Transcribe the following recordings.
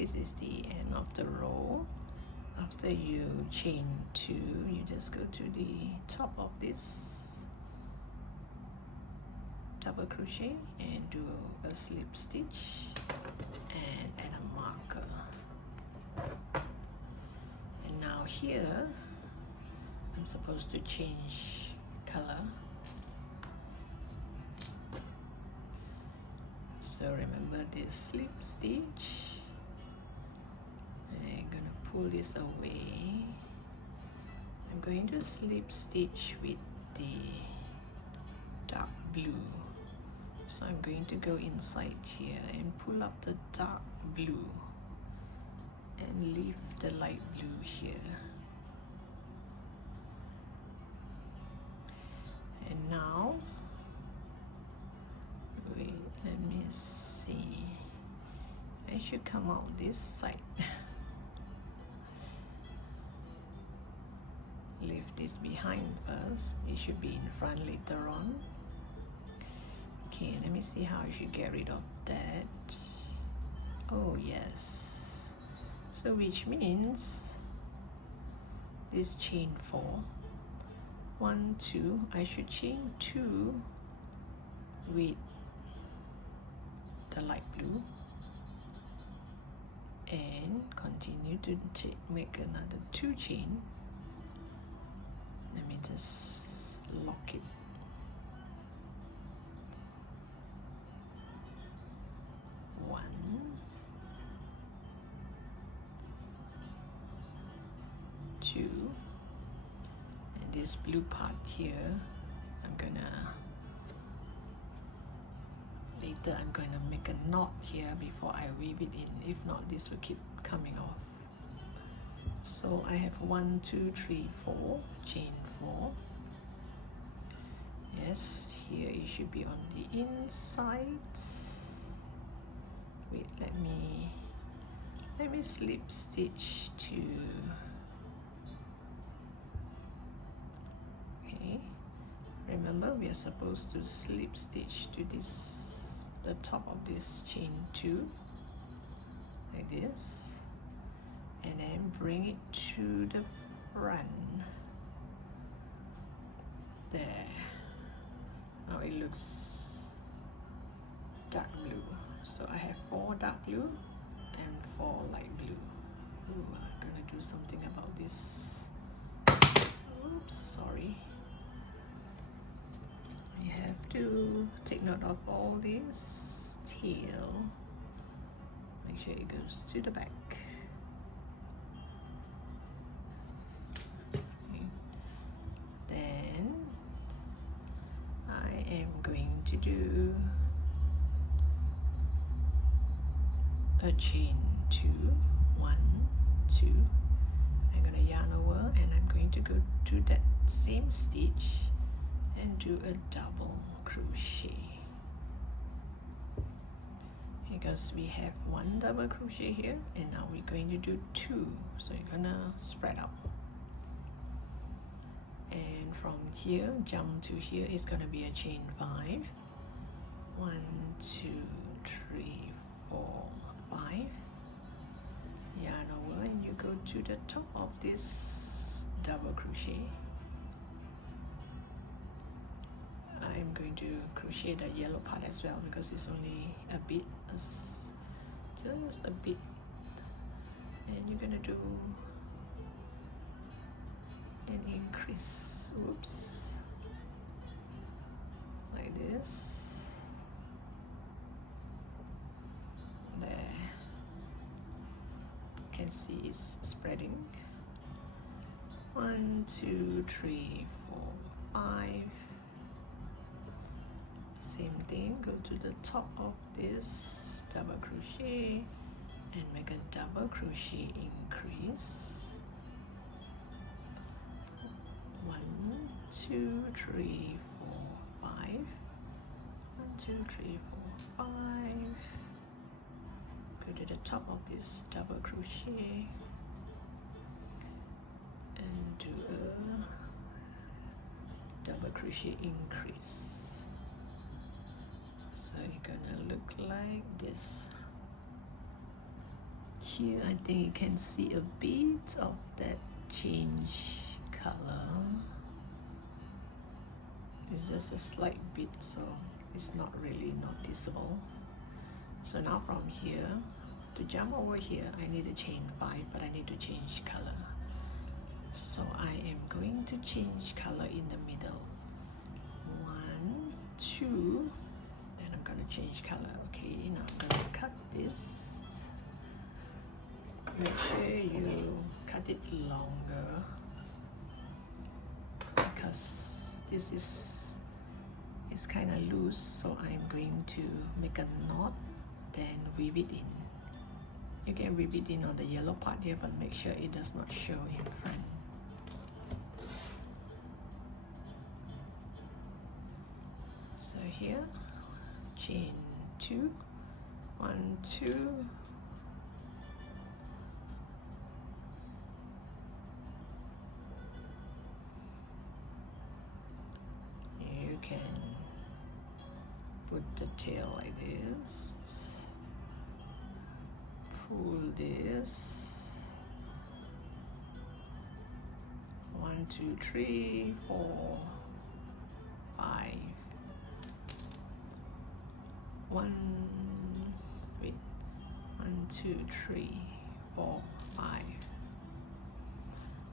this is the end of the row. After you chain 2, you just go to the top of this double crochet and do a slip stitch and add a marker. And now here I'm supposed to change color. So remember this slip stitch. I'm gonna pull this away. I'm going to slip stitch with the dark blue. So I'm going to go inside here and pull up the dark blue and leave the light blue here. And now, wait, let me see. I should come out this side. Leave this behind first. It should be in front later on. Okay, let me see how I should get rid of that. Oh yes. So which means this chain 4. 1, 2. I should chain 2 with the light blue and continue to make another 2 chain. Let me just lock it. 1, 2, and this blue part here, later I'm gonna make a knot here before I weave it in. If not, this will keep coming off. So I have 1, 2, 3, 4, chain 4. Yes, here it should be on the inside. Wait, let me slip stitch to, okay, remember we are supposed to slip stitch to the top of this chain 2 like this, and then bring it to the front there. Now it looks dark blue. So I have 4 dark blue and 4 light blue. Ooh, I'm gonna do something about this. Oops, sorry. You have to take note of all this tail. Make sure it goes to the back. Okay. Then I am going to do a chain 2, 1, 2. I'm going to yarn over and I'm going to go to that same stitch and do a double crochet, because we have 1 double crochet here and now we're going to do 2, so you're gonna spread out, and from here jump to here is gonna be a chain 5. 1, 2, 3, 4, 5. Yarn over and you go to the top of this double crochet. I'm going to crochet the yellow part as well because it's only a bit, just a bit, and you're gonna do an increase, oops, like this, there, you can see it's spreading. 1, 2, 3, 4, 5. Same thing, go to the top of this double crochet and make a double crochet increase. 1, 2, 3, 4, 5. 1, 2, 3, 4, 5. Go to the top of this double crochet and do a double crochet increase. So you're gonna look like this. Here I think you can see a bit of that change color. It's just a slight bit, so it's not really noticeable. So now from here, to jump over here, I need to chain 5, but I need to change color. So I am going to change color in the middle. 1, 2, then I'm going to change color. Okay, now I'm going to cut this. Make sure you cut it longer, because this is kind of loose, so I'm going to make a knot, then weave it in. You can weave it in on the yellow part here, but make sure it does not show in front. So here, chain 2, 1, 2, you can put the tail like this, pull this, 1, 2, 3, 4, 5, 1, 2, 3, 4, 5.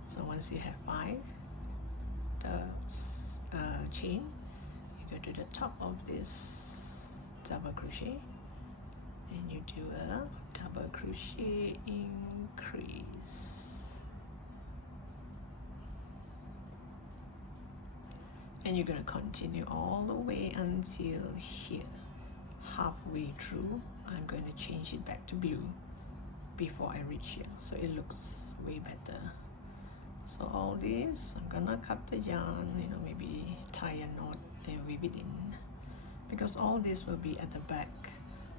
So once you have 5, the chain, you go to the top of this double crochet, and you do a double crochet increase, and you're going to continue all the way until here. Halfway through, I'm going to change it back to blue before I reach here, so it looks way better. So all this, I'm gonna cut the yarn, maybe tie a knot and weave it in, because all this will be at the back.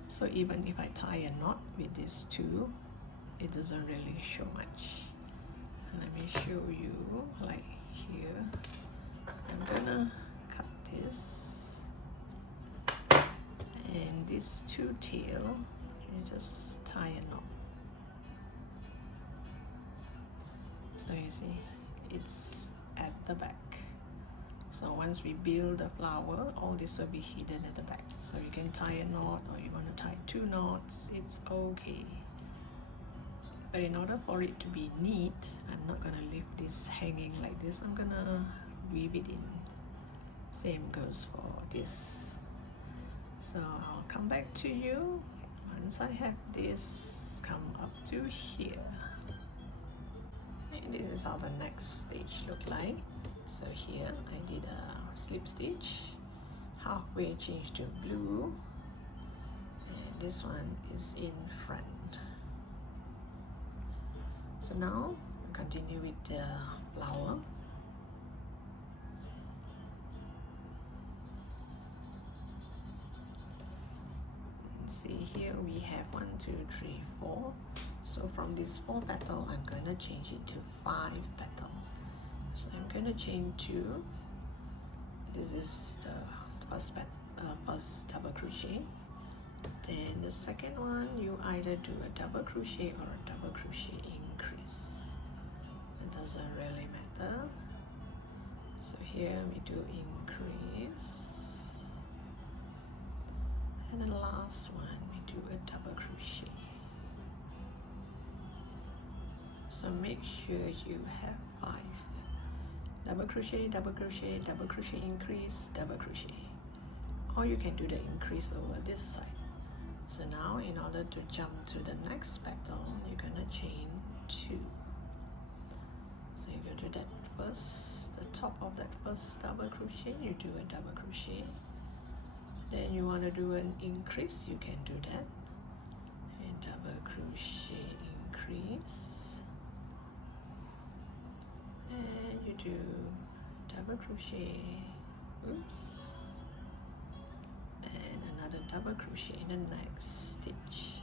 So even if I tie a knot with these two, it doesn't really show much. And let me show you, like here, I'm gonna cut this, and this two tail, you just tie a knot. So you see, it's at the back. So once we build the flower, all this will be hidden at the back. So you can tie a knot, or you want to tie 2 knots, it's okay. But in order for it to be neat, I'm not gonna leave this hanging like this. I'm gonna weave it in. Same goes for this. So I'll come back to you once I have this come up to here. And this is how the next stage look like. So here I did a slip stitch, halfway change to blue, and this one is in front. So now continue with the flower. See, here we have 1, 2, 3, 4. So from this 4 petal, I'm gonna change it to 5 petal. So I'm gonna chain 2. This is the first double crochet. Then the second one, you either do a double crochet or a double crochet increase. It doesn't really matter. So here we do increase. And the last one, we do a double crochet. So make sure you have 5. Double crochet, double crochet, double crochet increase, double crochet. Or you can do the increase over this side. So now in order to jump to the next petal, you're gonna chain 2. So you go to that first, the top of that first double crochet, you do a double crochet. Then you want to do an increase, you can do that. And double crochet increase. And you do double crochet, oops, and another double crochet in the next stitch.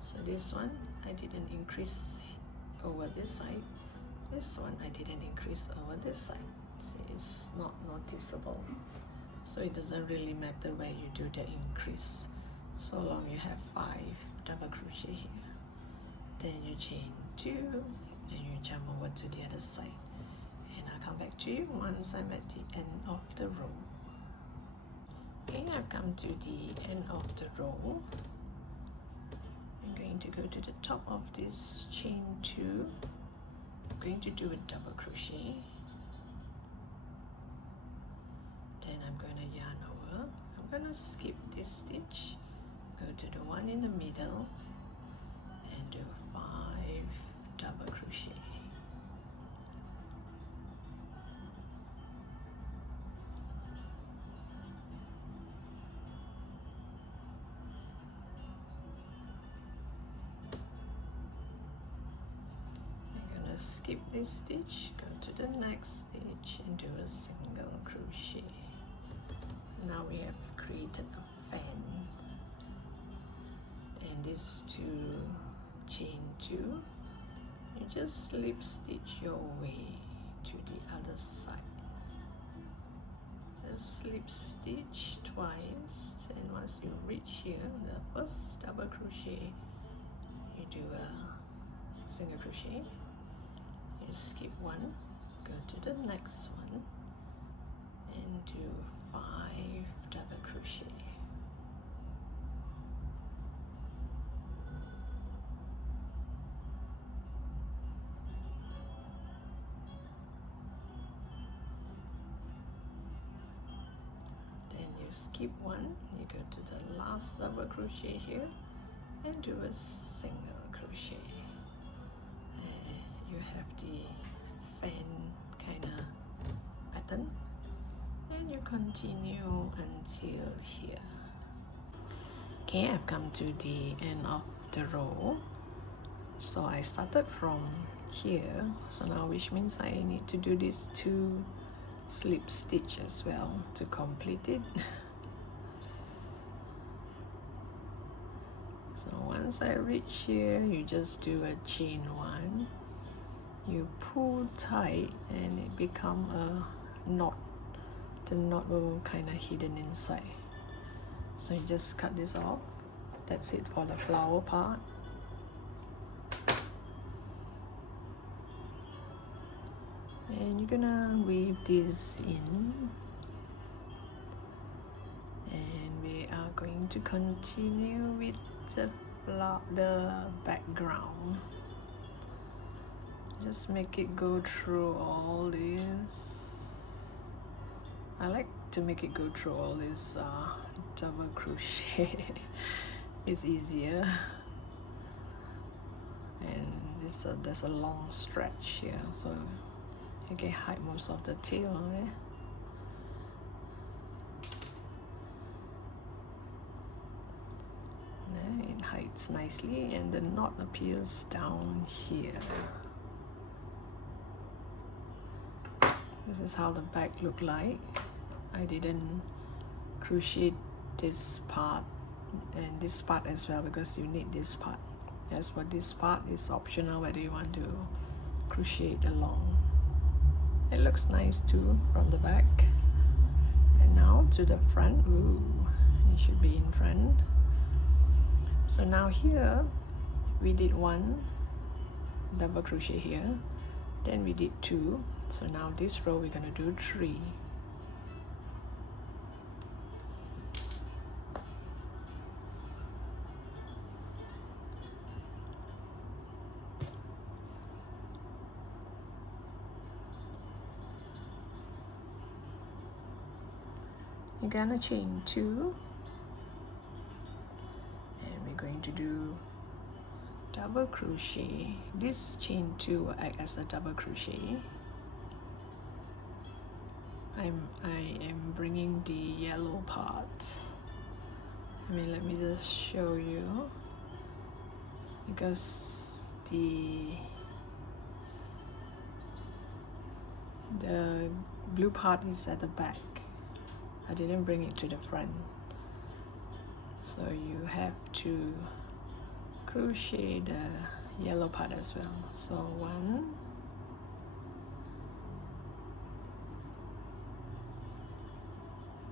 So this one, I did an increase over this side. This one, I did an increase over this side. See, it's not noticeable, so it doesn't really matter where you do the increase. so long you have 5 double crochet here. Then you chain 2 and you jump over to the other side, and I'll come back to you once I'm at the end of the row. Okay, I've come to the end of the row. I'm going to go to the top of this chain 2. I'm going to do a double crochet, then I'm going to yarn over. I'm going to skip this stitch, go to the one in the middle and do 5 double crochet. Skip this stitch, go to the next stitch and do a single crochet. Now we have created a fan, and these 2 chain 2, you just slip stitch your way to the other side. Just slip stitch twice, and once you reach here, the first double crochet, you do a single crochet. You skip 1, go to the next one and do 5 double crochet. Then you skip 1, you go to the last double crochet here and do a single crochet. You have the fan kind of pattern, and you continue until here. Okay, I've come to the end of the row. So I started from here, so now which means I need to do these 2 slip stitch as well to complete it. So once I reach here, you just do a chain 1. You pull tight and it become a knot. The knot will kind of hidden inside. So you just cut this off. That's it for the flower part. And you're gonna weave this in. And we are going to continue with the background. Just make it go through all this. I like to make it go through all this double crochet. It's easier, and there's a long stretch here, so you can hide most of the tail. It hides nicely, and the knot appears down here. This is how the back look like. I didn't crochet this part and this part as well because you need this part. As for this part, it's optional whether you want to crochet it along. It looks nice too from the back. And now to the front. Ooh, it should be in front. So now here we did 1 double crochet here, then we did 2. So now this row we're gonna do 3. You're gonna chain 2, and we're going to do double crochet. This chain 2 will act as a double crochet. I am bringing the yellow part. Let me just show you, because the blue part is at the back. I didn't bring it to the front, so you have to crochet the yellow part as well. So 1,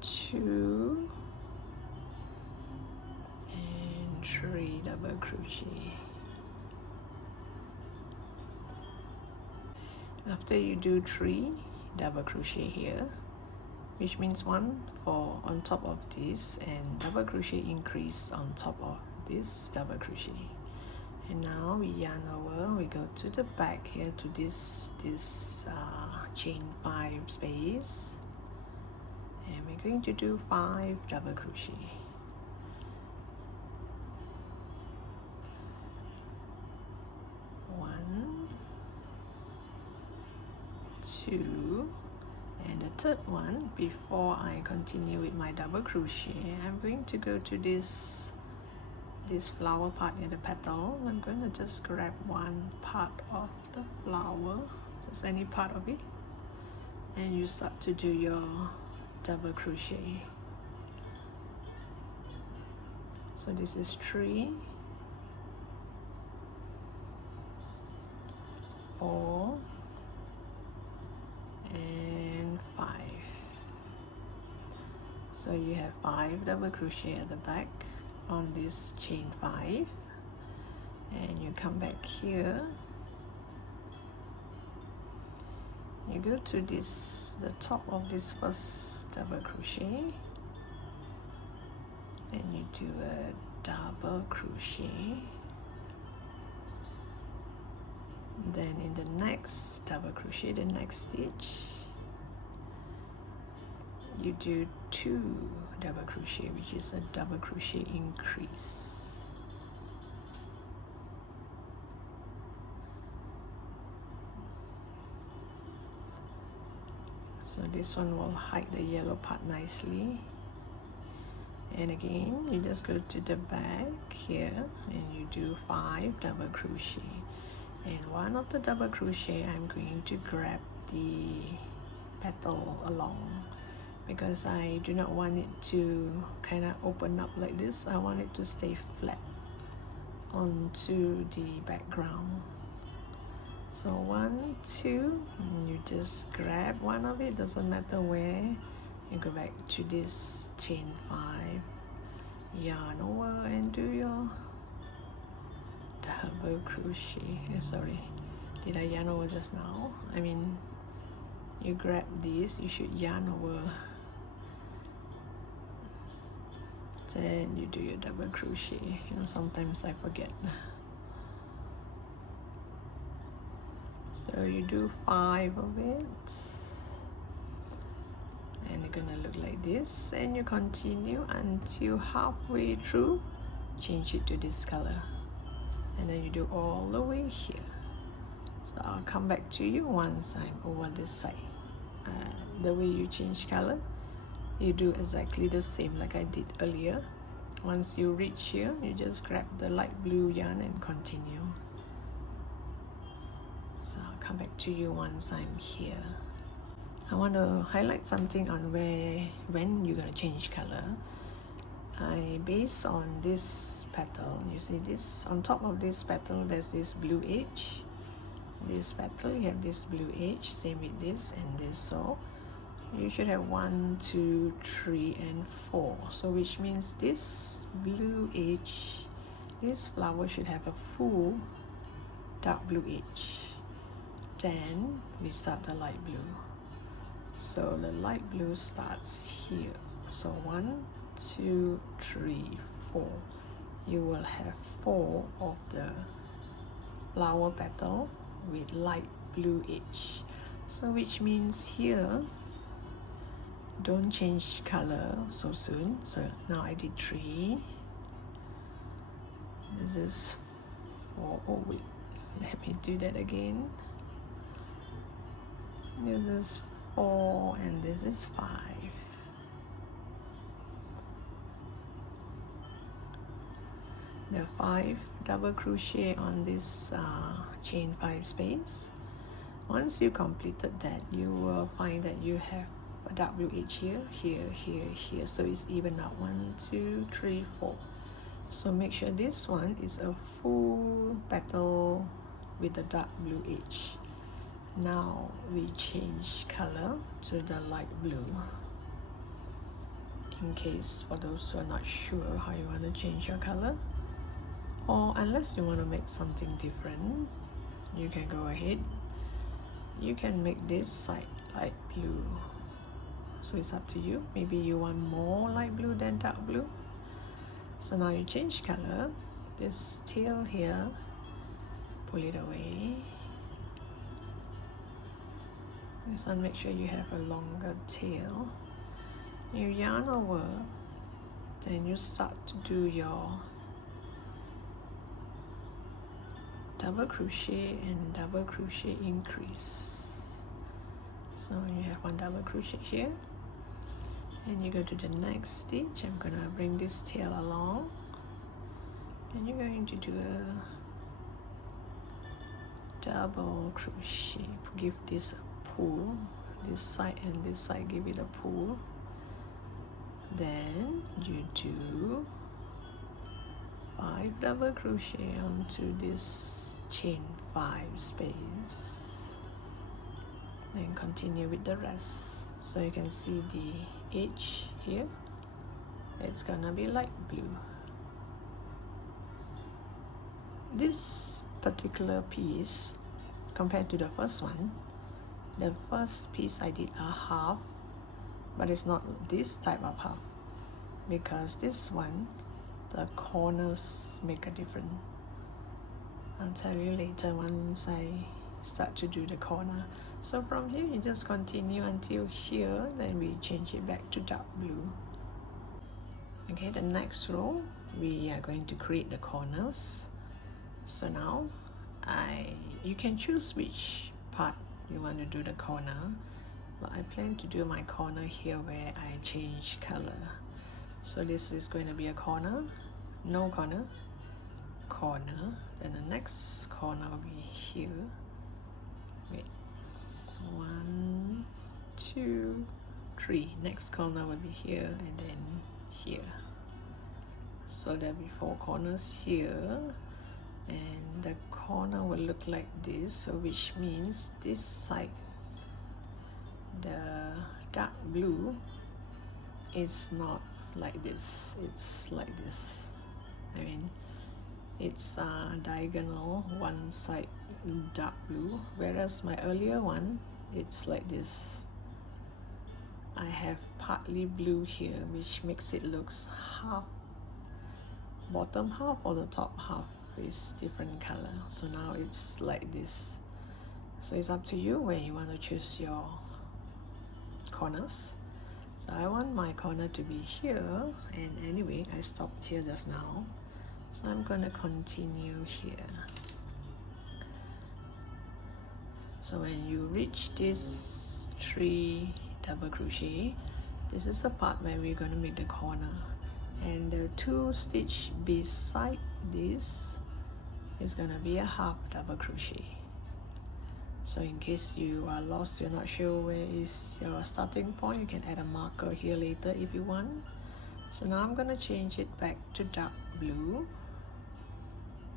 2, 3 double crochet. After you do 3 double crochet here, which means 1 for on top of this, and double crochet increase on top of this double crochet. And now we yarn over, we go to the back here to this chain 5 space, and we're going to do 5 double crochet. 1, 2, and the third one. Before I continue with my double crochet, I'm going to go to this flower part near the petal. I'm going to just grab one part of the flower, just any part of it, and you start to do your double crochet. So this is 3, 4, and 5. So you have 5 double crochet at the back on this chain 5, and you come back here, you go to the top of this first double crochet, and you do a double crochet. Then in the next double crochet, the next stitch, you do 2 double crochet, which is a double crochet increase. So this one will hide the yellow part nicely. And again, you just go to the back here and you do 5 double crochet. And one of the double crochet, I'm going to grab the petal along, because I do not want it to kind of open up like this. I want it to stay flat onto the background. So 1, 2, and you just grab one of it, doesn't matter where. You go back to this chain 5, yarn over and do your double crochet. Sorry, did I yarn over just now? I mean, you grab this, you should yarn over, then you do your double crochet. You know, sometimes I forget. So you do 5 of it, and you're gonna look like this, and you continue until halfway through, change it to this color, and then you do all the way here. So I'll come back to you once I'm over this side. The way you change color, you do exactly the same like I did earlier. Once you reach here, you just grab the light blue yarn and continue. So I'll come back to you once I'm here. I want to highlight something on when you're going to change color. Based on this petal, you see this, on top of this petal there's this blue edge. This petal, you have this blue edge, same with this and this. So you should have 1, 2, 3, and 4. So which means this blue edge, this flower should have a full dark blue edge. Then we start the light blue. So the light blue starts here. So 1, 2, 3, 4. You will have 4 of the flower petal with light blue edge. So which means here, don't change color so soon. So now I did 3. This is 4. Oh wait, let me do that again. This is 4 and this is 5. There are 5 double crochet on this chain 5 space. Once you completed that, you will find that you have a dark blue edge here, here, here, here. So it's even out. 1, 2, 3, 4. So make sure this one is a full petal with the dark blue edge. Now we change color to the light blue. In case for those who are not sure how you want to change your color, Or unless you want to make something different, you can go ahead. You can make this side light blue. So it's up to you. Maybe you want more light blue than dark blue. So now you change color. This tail here, pull it away. This one, make sure you have a longer tail. You yarn over, then you start to do your double crochet and double crochet increase. So you have one double crochet here, and you go to the next stitch. I'm gonna bring this tail along, and you're going to do a double crochet. Give this a pull, this side and this side, give it a pull. Then you do 5 double crochet onto this chain 5 space, then continue with the rest. So you can see the edge here, it's gonna be light blue. This particular piece, compared to the first one, the first piece I did a half, but it's not this type of half, because this one, the corners make a difference. I'll tell you later once I start to do the corner. So from here you just continue until here, then we change it back to dark blue. Okay, the next row we are going to create the corners. So now you can choose which part you want to do the corner, but I plan to do my corner here where I change color. So this is going to be a corner, no corner, corner, then the next corner will be here. Wait, 1, 2, 3. Next corner will be here, and then here. So there'll be 4 corners here, and the corner will look like this. So which means this side, the dark blue, is not like this, it's like this. I mean, it's diagonal, one side dark blue, whereas my earlier one, it's like this. I have partly blue here, which makes it looks half, bottom half or the top half is different color. So now it's like this. So it's up to you where you want to choose your corners. So I want my corner to be here, and anyway I stopped here just now, so I'm gonna continue here. So when you reach this 3 double crochet, this is the part where we're gonna make the corner, and the 2 stitch beside this is gonna be a half double crochet. So in case you are lost, you're not sure where is your starting point, you can add a marker here later if you want. So now I'm gonna change it back to dark blue.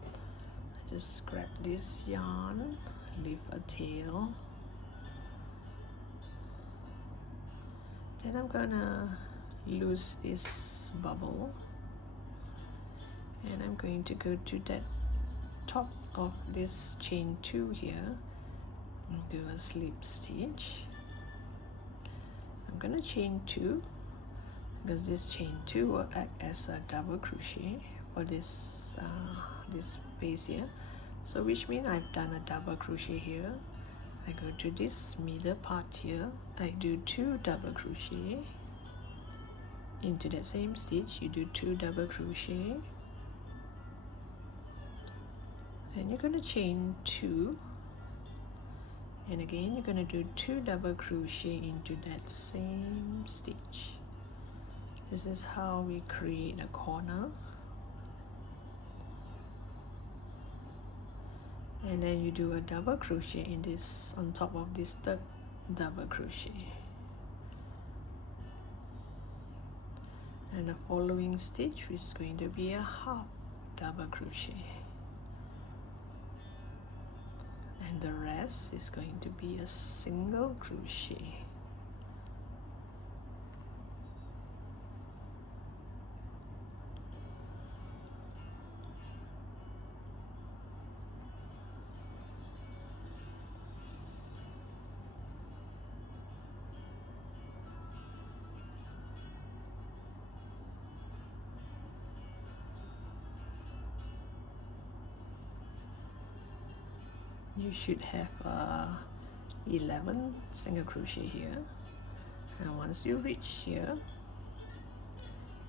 I just grab this yarn, leave a tail. Then I'm gonna loose this bubble, and I'm going to go to that top of this chain 2 here, do a slip stitch. I'm gonna chain 2 because this chain 2 will act as a double crochet for this this space here. So which means I've done a double crochet here. I go to this middle part here, I do 2 double crochet into that same stitch. You do 2 double crochet, and you're gonna chain 2. And again, you're going to do 2 double crochet into that same stitch. This is how we create a corner. And then you do a double crochet in this, on top of this 3rd double crochet. And the following stitch is going to be a half double crochet. And the rest is going to be a single crochet. you should have 11 single crochet here, and once you reach here,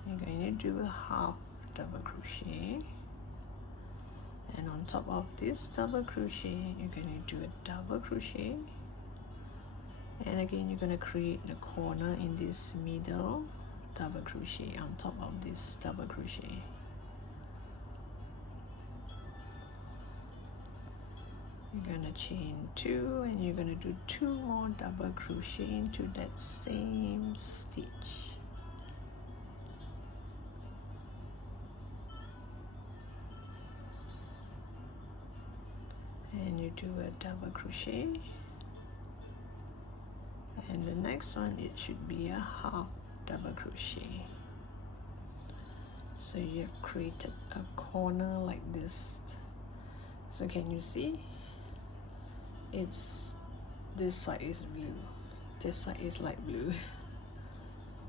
you're going to do a half double crochet, and on top of this double crochet you're going to do a double crochet, and again you're going to create the corner in this middle double crochet on top of this double crochet. You're going to chain 2 and you're going to do 2 more double crochet into that same stitch. And you do a double crochet, and the next one, it should be a half double crochet. So you have created a corner like this. So can you see? It's this side is blue, this side is light blue.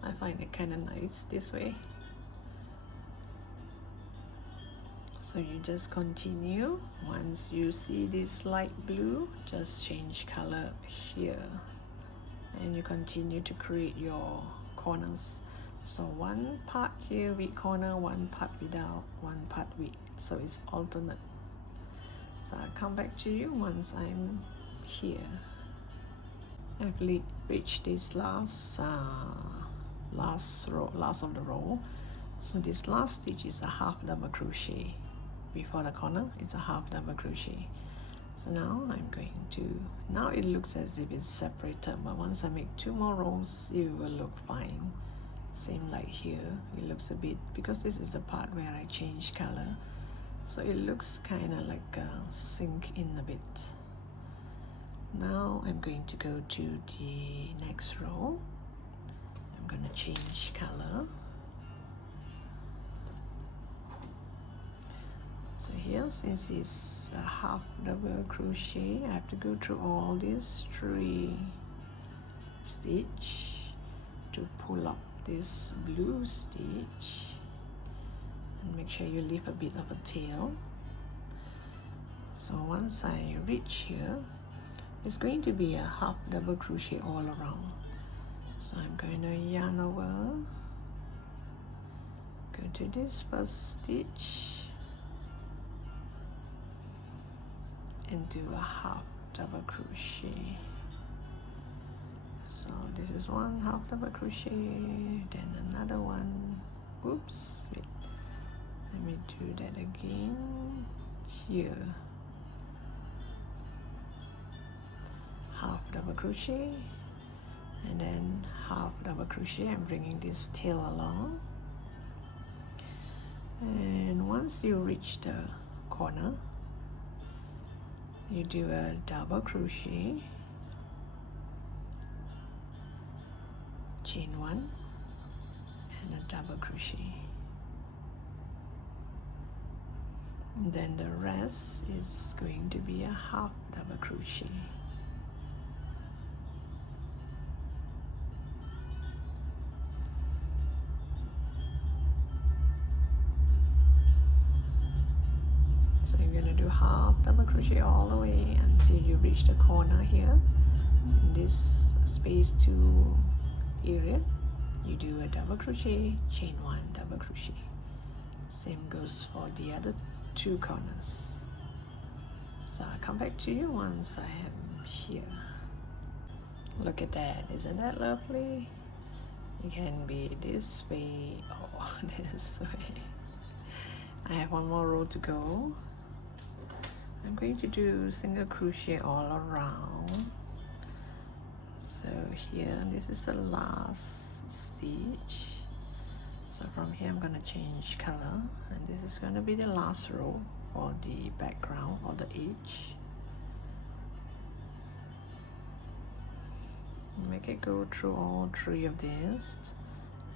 I find it kind of nice this way. So you just continue. Once you see this light blue, just change color here, and you continue to create your corners. So one part here with corner, one part without, one part with, so it's alternate. So I'll come back to you once I'm here. I've reached this last row, last of the row. So this last stitch is a half double crochet. Before the corner, it's a half double crochet. So now I'm going to, now it looks as if it's separated, but once I make 2 more rows, it will look fine. Same like here, it looks a bit, because this is the part where I change color, so it looks kind of like sink in a bit. Now I'm going to go to the next row. I'm going to change color. So here, since it's a half double crochet, I have to go through all these 3 stitch to pull up this blue stitch, and make sure you leave a bit of a tail. So once I reach here, it's going to be a half double crochet all around. So I'm going to yarn over, go to this first stitch, and do a half double crochet. So this is one half double crochet, then another one. Oops, wait, let me do that again here. Half double crochet, and then half double crochet. I'm bringing this tail along, and once you reach the corner, you do a double crochet, chain 1, and a double crochet. And then the rest is going to be a half double crochet. So you're going to do half double crochet all the way until you reach the corner here. In this space 2 area, you do a double crochet, chain 1, double crochet. Same goes for the other 2 corners. So I'll come back to you once I am here. Look at that, isn't that lovely? It can be this way or this way. I have 1 more row to go. I'm going to do single crochet all around. So here, this is the last stitch. So from here I'm going to change color, and this is going to be the last row for the background or the edge. Make it go through all 3 of these,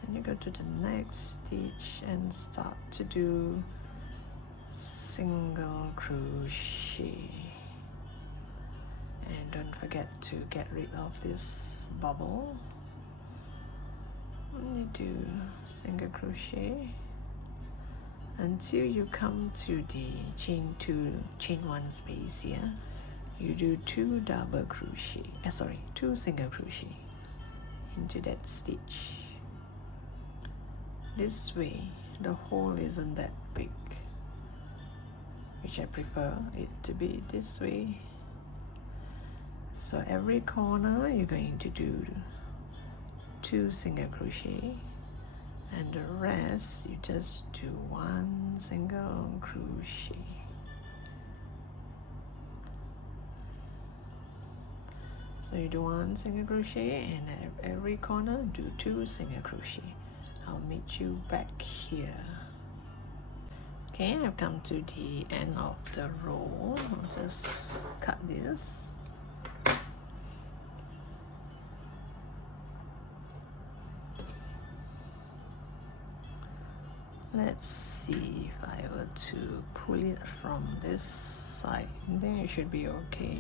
and you go to the next stitch and start to do single crochet. And don't forget to get rid of this bubble. You do single crochet until you come to the chain 1 space here. you do 2 double crochet, sorry, 2 single crochet into that stitch. This way the hole isn't that big, which I prefer it to be this way. So every corner you're going to do 2 single crochet, and the rest you just do 1 single crochet. So you do 1 single crochet, and at every corner do 2 single crochet. I'll meet you back here. Okay, I've come to the end of the row. I'll just cut this. Let's see if I were to pull it from this side, then it should be okay.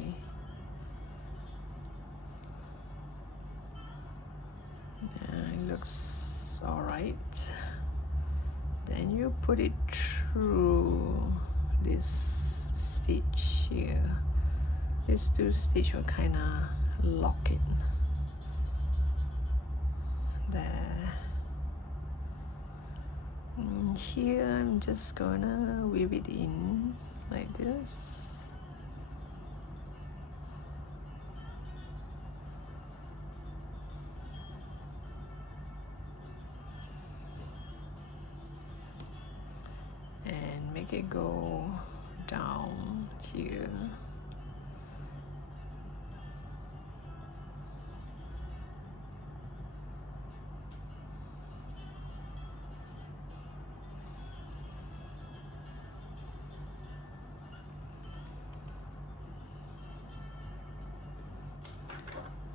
It looks alright. Then you put it through this stitch here. These 2 stitches will kind of lock it there. And here I'm just gonna weave it in like this. And make it go down here.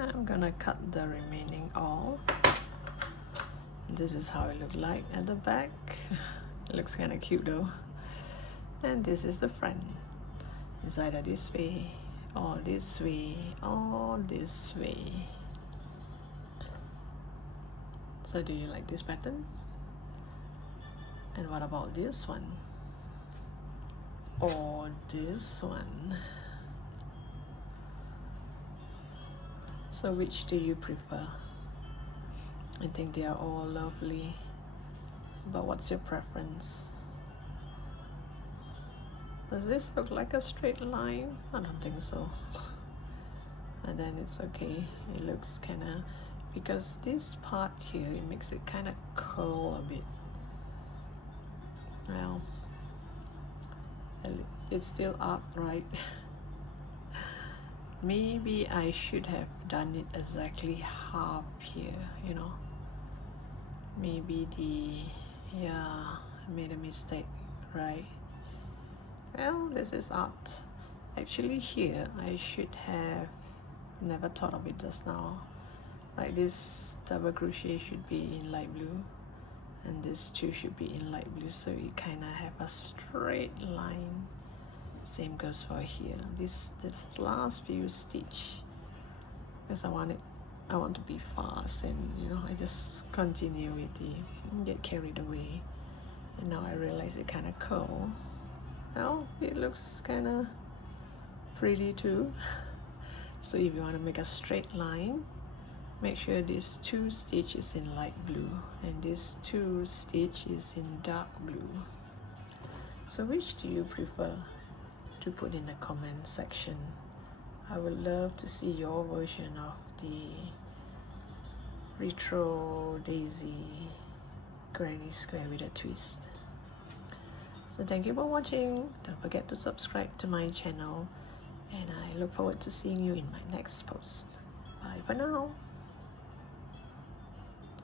I'm gonna cut the remaining off. This is how it looks like at the back. It looks kind of cute though. And this is the front. It's either this way, or this way, or this way. So do you like this pattern? And what about this one? Or this one? So which do you prefer? I think they are all lovely, but what's your preference? Does this look like a straight line? I don't think so. And then it's okay. It looks kind of, because this part here, it makes it kind of curl a bit. Well, it's still up, right? Maybe I should have done it exactly half here, you know. Maybe yeah, I made a mistake, right? Well, this is art. Actually here, I should have never thought of it just now. Like this double crochet should be in light blue, and this 2 should be in light blue, so you kind of have a straight line. Same goes for here. This last few stitch, because I want to be fast, and you know, I just continue with get carried away, and now I realize it kind of curl. Well, it looks kind of pretty too. So if you want to make a straight line, make sure this 2 stitch is in light blue and this 2 stitch is in dark blue. So which do you prefer? To put in the comment section. I would love to see your version of the retro daisy granny square with a twist. So thank you for watching. Don't forget to subscribe to my channel, and I look forward to seeing you in my next post. Bye for now.